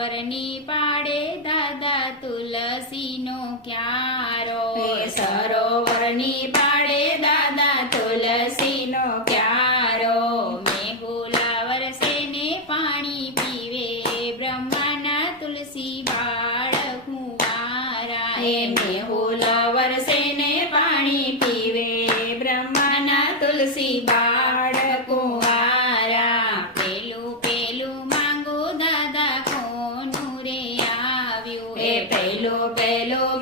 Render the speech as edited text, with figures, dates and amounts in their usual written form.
સરોવરની પાડે દાદા તુલસીનો ક્યારો. સરોવરની પાડે દાદા તુલસીનો ક્યારો. મેહુલા વરસે ને પાણી પીવે બ્રહ્માના તુલસી બાળ કુંવારા. મેહુલ વરસે ને પાણી પીવે બ્રહ્માના તુલસી બાળ કુંવારા. પેલું પેલું માંગો દાદા કોનું રે આવ્યું. પેલું પેલું